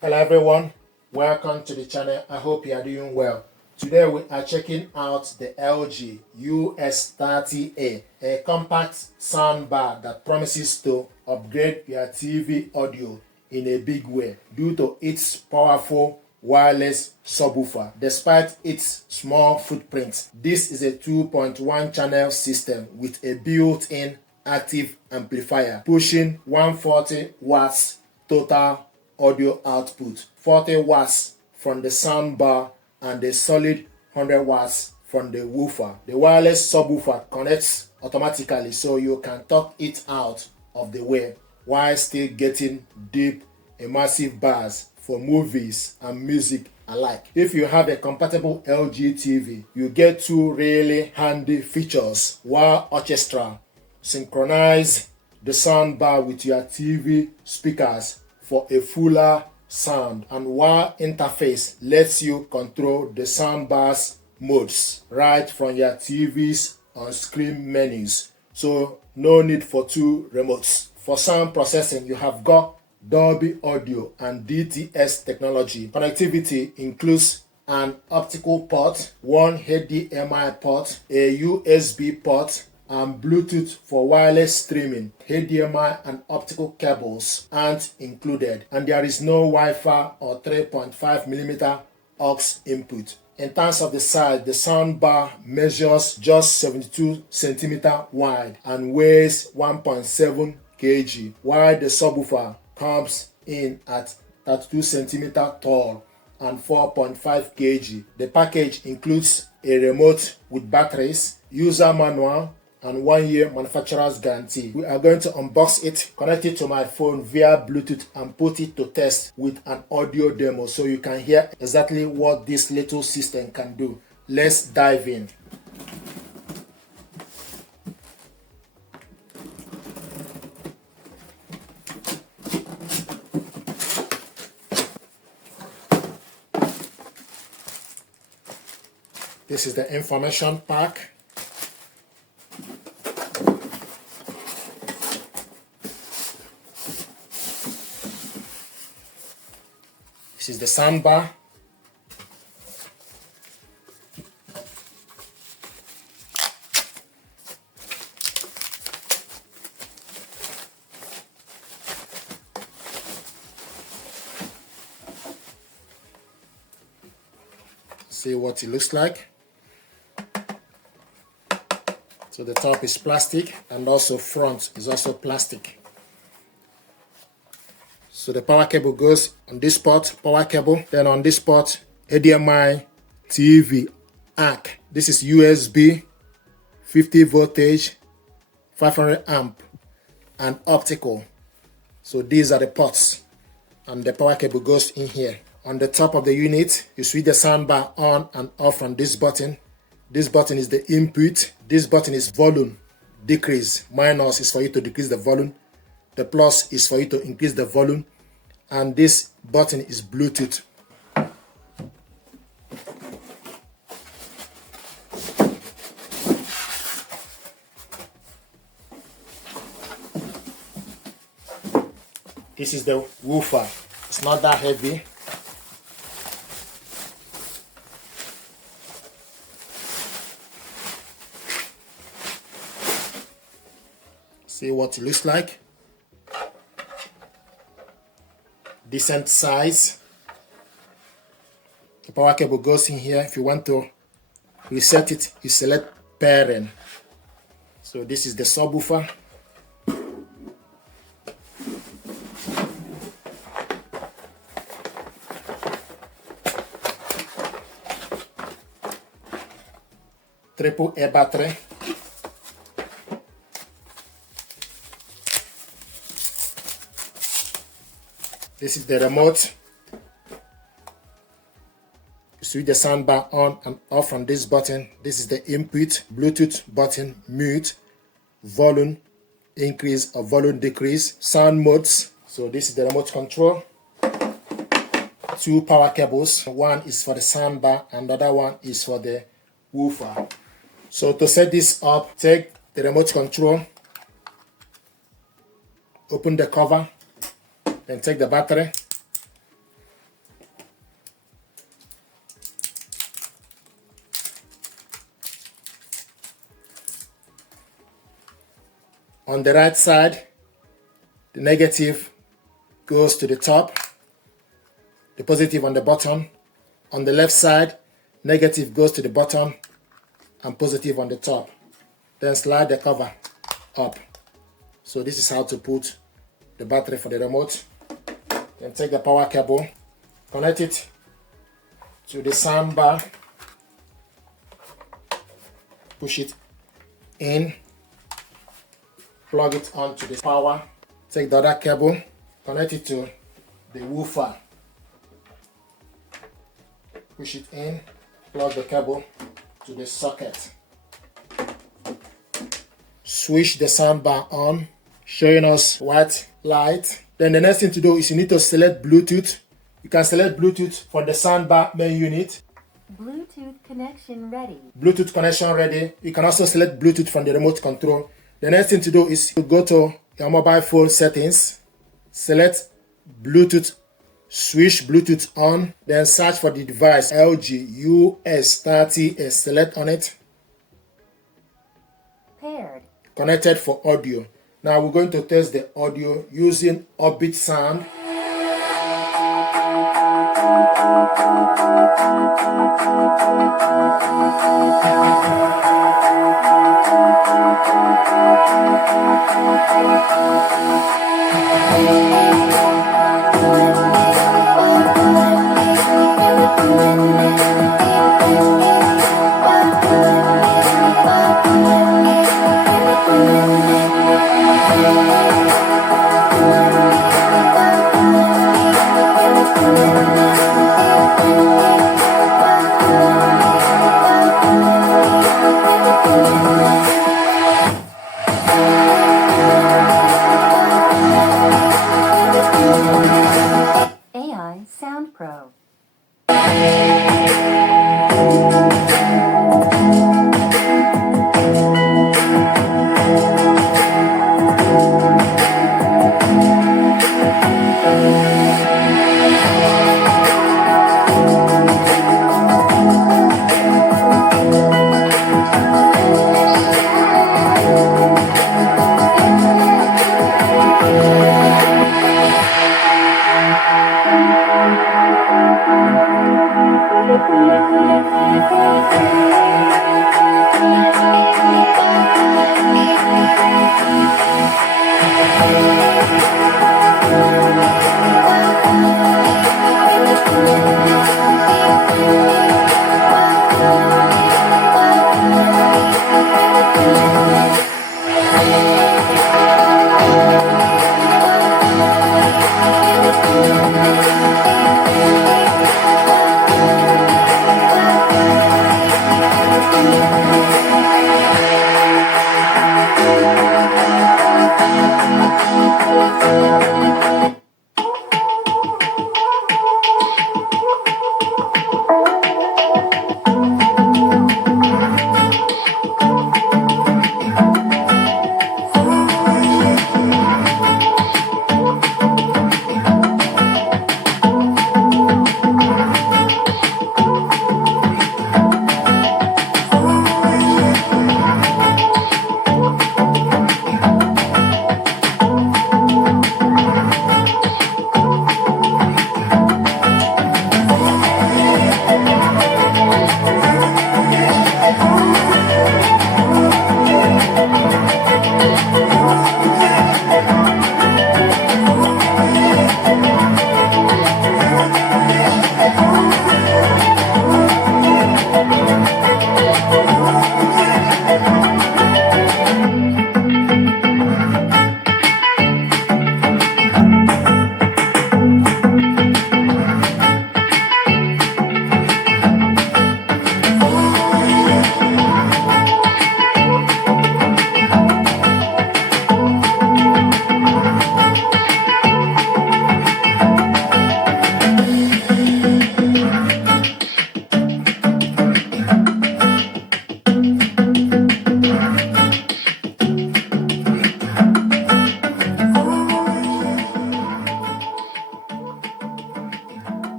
Hello everyone, welcome to the channel. I hope you are doing well. Today we are checking out the LG US30A, a compact soundbar that promises to upgrade your TV audio in a big way due to its powerful wireless subwoofer. Despite its small footprint, this is a 2.1 channel system with a built-in active amplifier pushing 140 watts total audio output, 40 watts from the soundbar and a solid 100 watts from the woofer. The wireless subwoofer connects automatically so you can talk it out of the way while still getting deep immersive bass for movies and music alike. If you have a compatible LG TV, you get two really handy features while Orchestra synchronize the soundbar with your TV speakers for a fuller sound, and while interface lets you control the soundbar's modes right from your TV's on-screen menus, so no need for two remotes. For sound processing, you have got Dolby audio and DTS technology. Connectivity includes an optical port, one HDMI port, a USB port, and Bluetooth for wireless streaming. HDMI and optical cables aren't included, and there is no Wi-Fi or 3.5mm aux input. In terms of the size, the soundbar measures just 72 cm wide and weighs 1.7 kg, while the subwoofer comes in at 32 cm tall and 4.5 kg. The package includes a remote with batteries, user manual, and 1-year manufacturer's guarantee. We are going to unbox it, connect it to my phone via Bluetooth, and put it to test with an audio demo so you can hear exactly what this little system can do. Let's dive in. This is the information pack. This is the soundbar. See what it looks like. So the top is plastic, and also front is also plastic. So the power cable goes on this port, power cable. Then on this port, HDMI, TV, ARC. This is USB, 50 voltage, 500 amp, and optical. So these are the ports, and the power cable goes in here. On the top of the unit, you switch the soundbar on and off from this button. This button is the input. This button is volume decrease. Minus is for you to decrease the volume. The plus is for you to increase the volume. And this button is Bluetooth. This is the woofer. It's not that heavy. See what it looks like. Decent size. The power cable goes in here. If you want to reset it, you select pairing. So this is the subwoofer. AAA battery. This is the remote. You switch the soundbar on and off from this button. This is the input, Bluetooth button, mute, volume increase or volume decrease, sound modes. So this is the remote control. Two power cables. One is for the soundbar and the other one is for the woofer. So to set this up, take the remote control, open the cover, then take the battery, On the right side, the negative goes to the top, the positive on the bottom. On the left side, negative goes to the bottom and positive on the top. Then slide the cover up. So this is how to put the battery for the remote. Then take the power cable, connect it to the soundbar, push it in, plug it onto the power, take the other cable, connect it to the woofer, push it in, plug the cable to the socket. Switch the soundbar on, showing us white light. Then the next thing to do is you need to select Bluetooth. You can select Bluetooth for the soundbar main unit. Bluetooth connection ready. Bluetooth connection ready. You can also select Bluetooth from the remote control. The next thing to do is you go to your mobile phone settings, select Bluetooth, switch Bluetooth on, then search for the device LG US30A. Select on it. Paired. Connected for audio. Now we're going to test the audio using Orbit Sound. AI Sound Pro.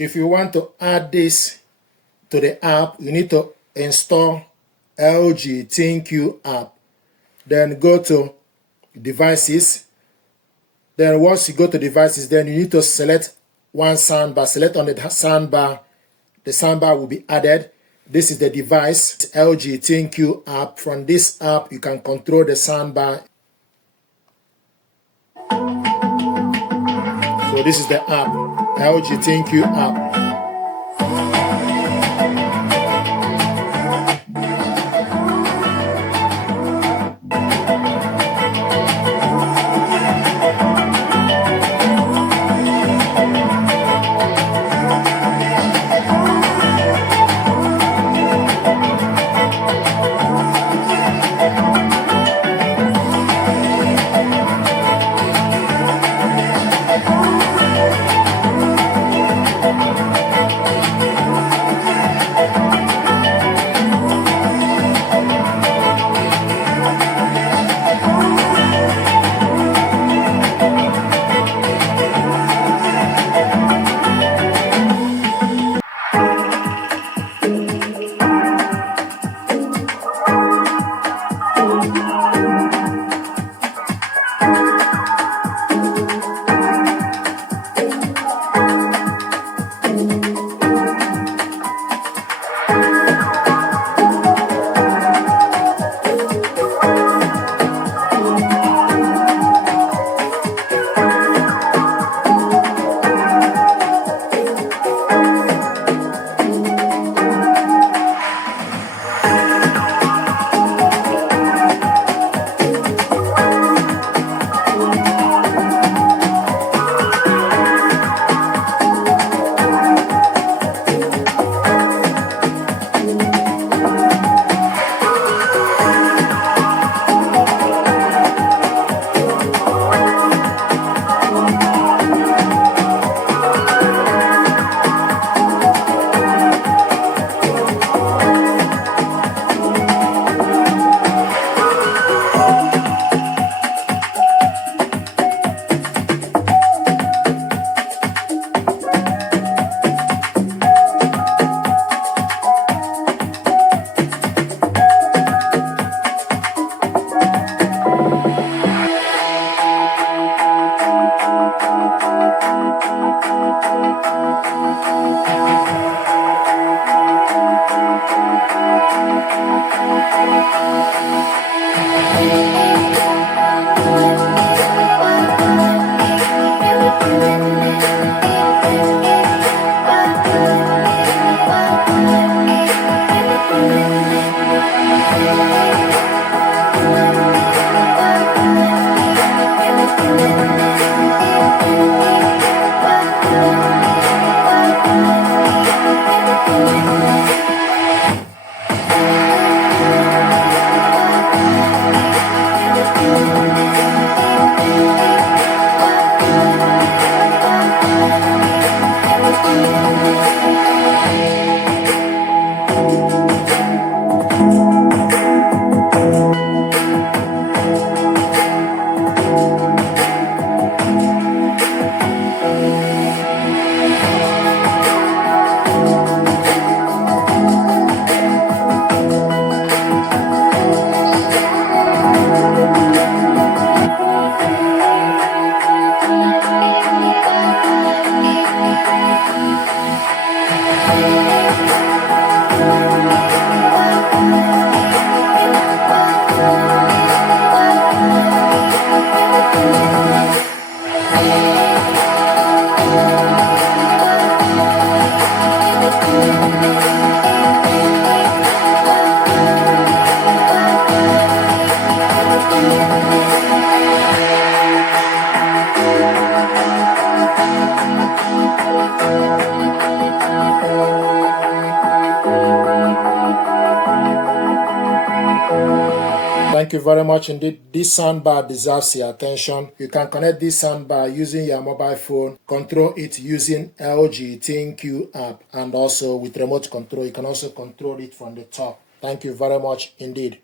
If you want to add this to the app, you need to install LG ThinQ app. then go to devices. Then once you go to devices, then you need to select one soundbar. Select on the soundbar. The soundbar will be added. This is the device, LG ThinQ app. From this app, you can control the soundbar. So this is the app, LG ThinQ app. Thank you very much indeed. This soundbar deserves your attention. You can connect this soundbar using your mobile phone, control it using LG ThinQ app, and also with remote control. You can also control it from the top. Thank you very much indeed.